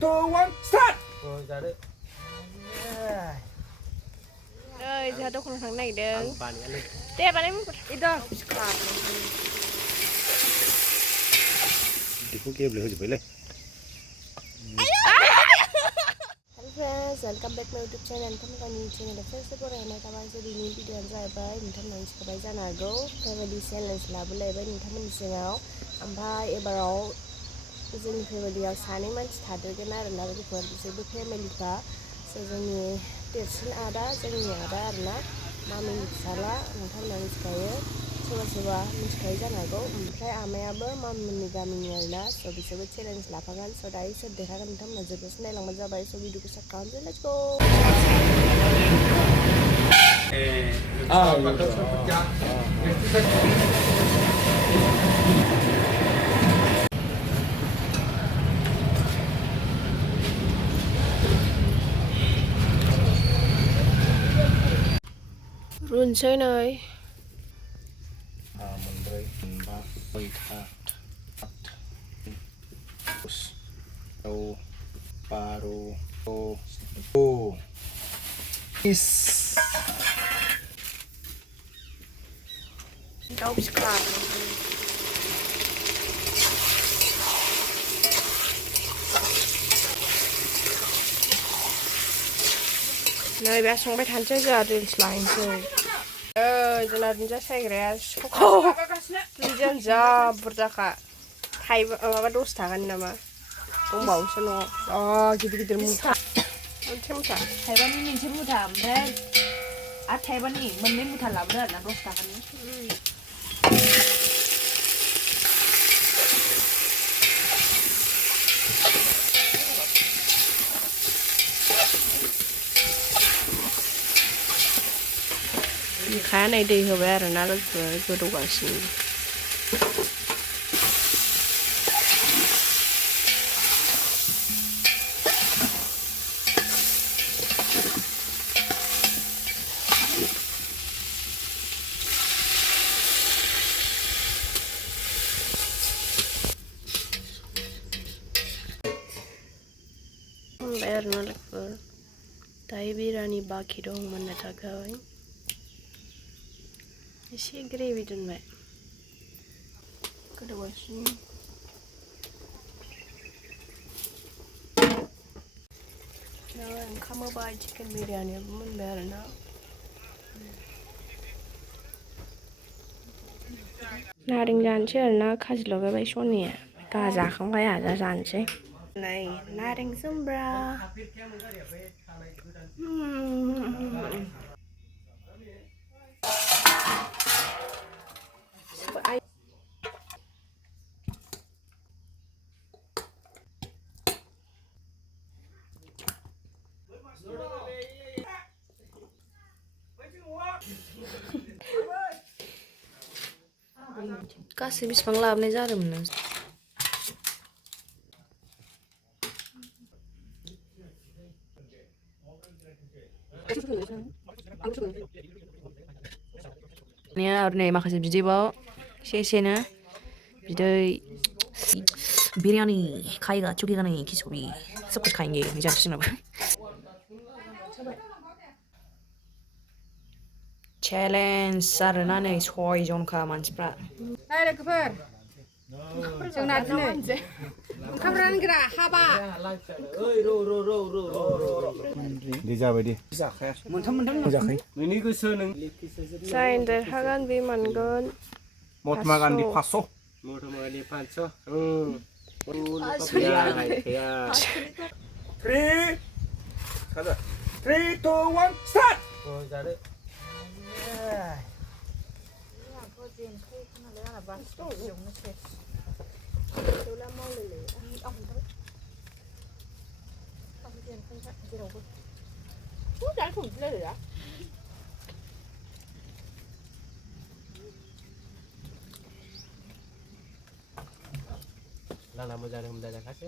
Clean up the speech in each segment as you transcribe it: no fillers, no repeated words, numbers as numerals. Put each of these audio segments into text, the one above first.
1 start rồi ra đấy ơi ra đâu không thằng này được bạn ăn đi tiếp anh em ít đâu thì có kia beli hơi lên friends, welcome back to my YouTube channel. Teman-teman di channel Facebook orang yang tahu saya di ini video yang saya buat, teman-teman suka baca nago, family challenge lah boleh baca teman-teman di sini. Ampai ebarau जोंनि फेमिलियाव सानै मानसि थादेरगोन आरोना बेफोर बिसोरबो फेमिलिखा जोंनि देरसिन आदा जोंनि आदा आरोना मामिनि फिसाला नोंथांमोना मिथिखायो सोरबा सोरबा मिथिखायो जानो हागौ ओमफ्राय आमायाबो मामिनि गामिनि आरोना स' बिसोरबो चेलेन्ज लाफागोन स' दायो सोर देरहागोन नोंथांमोना जोबजासिम नायलांबानो जाबाय स' भिडिअखौ स्टार्ट खालामसै लेट्स गो रुनसै नै मोनब्रै मोनबा सयथा औ बार' इस दाउ फिसा नै बे संबाय थानोसै जोंहा रिल्स लाहैनोसै जोंना दुन्दिया सायग्राया दुन्दियानो जा बुरजाखा थाइबा माबा 10 थाखानि नामा दंबावोसो न'आव गिदिर गिदिर मुथा मोनसे मुथा थाइबानि मोनसे मुथा ओमफ्राय आरो थाइबानि मोननै मुथा लाबोदो आरोना 10 थाखानि बिखाया नै दै होबाय आरोना लोगोफोर गोदौगासिनो मोनबाय आरोना लोगोफोर दायो बिरानि बाखि दं मोननो थाखाय एसे ग्रेभि दोनबाय गोदौगासिनो ओंखाम होबाय चिकेन बिरियानियाबो मोनबाय आरोना नारें जानोसै आरोना खाजि लगायबाय सनिया गाहा जाखांबाय आहा दा जानोसै नै नारें जुमब्रा गासै बेसेबां लाबोनाय जादोंमोन नों और नै माखासे बिदैबाव एसेनो बिदै बिरयानी खाएगा चुकेगा नहीं किसी को भी सब कुछ खाएंगे जारसिन चेलेन्ज आरोना नै 6 जनखा मानसिफ्रा लोगोफोर जोंना दिनै ओंखाम रानग्रा हाबा दे जाबाय दे जाखाया मोनथाम जाखायो नोंनि गोसो नों जाय देरहागोन बे मोनगोन Mahatma Gandhi 500 Mahatma Gandhi 500 3 2 1 start rồi ra đấy là một giờ hôm nay là khác chứ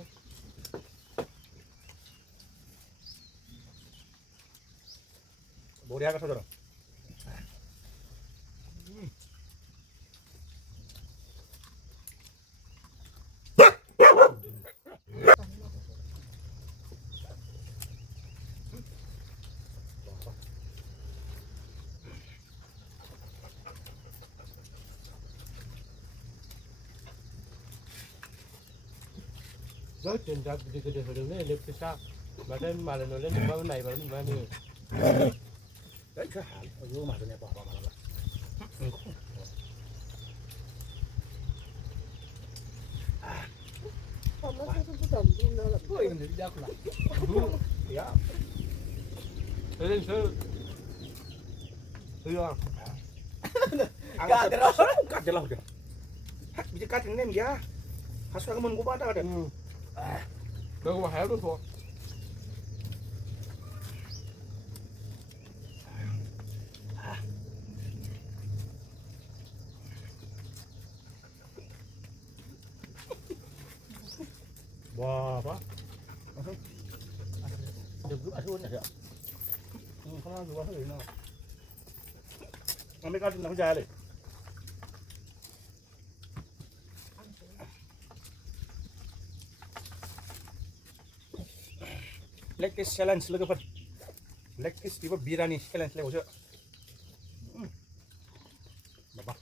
bố đeo cái thôi rồi Rất trên ra đi cái đường này lên cái sao mà lên mà nó lên cái này mà đi đấy cái hả ở vô mà này bỏ lên sơ chưa cắt cho lâu kìa bisa cắt yang nem ya hasra kamu nunggu pada ada đâu mà héo luôn thôi wow apa đừng cứ ăn luôn này ạ không ăn được cái nào nó mới cắt nó dài đấy leg piece challenge lagi apa? Leg piece tiba biryani challenge lagi usah. Bapak.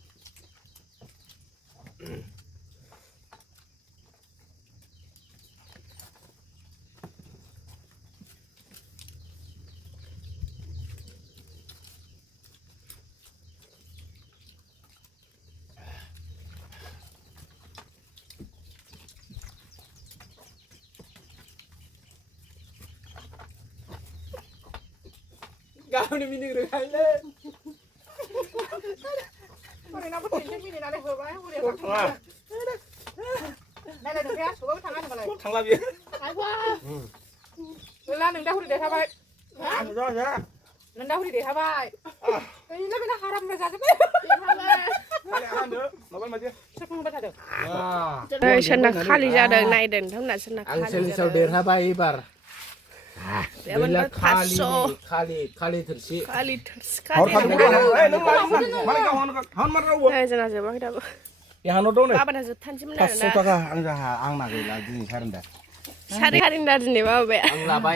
Kau ni mini kerja le. Kau ni nak buat ini nak ada berapa? Kau dia Tengah. Nak ada berapa? Kau tengah apa lagi? Tengah biar. Aywa. Lelah nenda huri deh sabai. Anu dah ya. Nenda huri deh sabai. Ini lebih nak haram macam apa? Kali anu, novel macam. Siapa yang baca tu? Đây sân là khá lý ra đời này đừng thông là sân là khá lý Angsen ra sau đời. der habai bar. Để bên bên phát số. Kali tersi. Khá lý thật. Hor kau tu mana? Nung mana kau hon mana kau? Đây sân là gì bác đâu. Yang anu dong ni. Apa dah than chim dah. 500 taka ang nak lagi ni sekarang dah. Sari hari dah ni bawa be.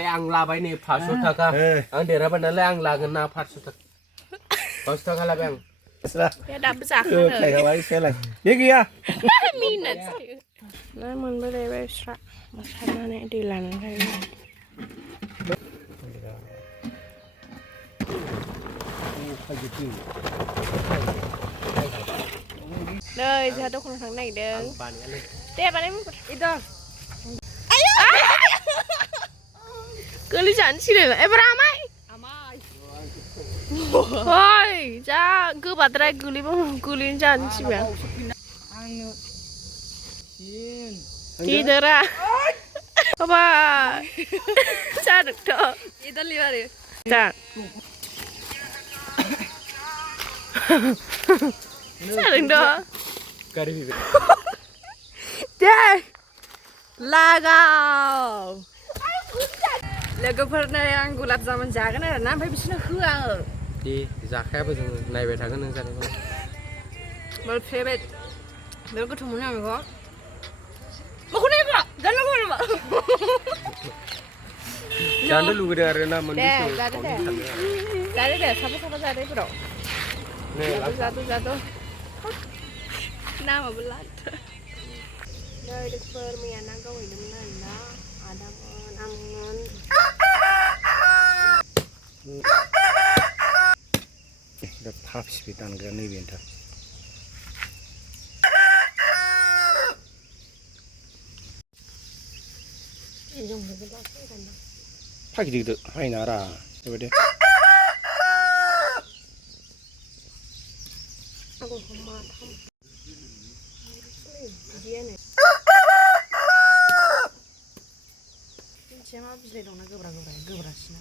Ang labai ni 500 taka. Ang der habai nale ang lagan na 500 taka. 500 taka lah bang. Sudah. Ya dah besar Kayak kan. apa sih lagi? Ini ya. Minat. Nah, mun boleh besar. Masalah ni di lan kai. Đây, ra đâu không thằng này đâu. Tép anh em. Ít đâu. Cứ lý dẫn chỉ để là em ra mày. Ôi, cha, cứ bắt ra cứ lý dẫn chỉ vậy. Đi được ra. Papa. Cha được đó. Idan lihat dia. Cha. Cha được đó. Kari bibi. Deh. Lagau. Logoफोरनो आं गुलाब जामुन जागोन आरो ना ओमफ्राय बिसोरनो होआ आङो Di जाखायाबो जों नायबाय थागोन नों जानायखौ. My favorite. बिराद गोथाव मोनो आं बेखौ माखौ नायबा जानांगौ नामा जानो लुगैदों आरो ना दे मोननैसो. जादो दे साफा साफा जादो इफोराव जादो नामाबो लादो नै लोगोफोर मैया ना गावहैदोंमोन आरो ना आदामोन आंमोन Dah tahap sepitan kan ni bentar. Pagi gitu, hai nara, coba deh. Aku sama tham dia nih siapa bisa dong nak gebrak sih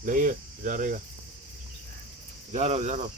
Đấy, ra đây rồi. Ra rồi.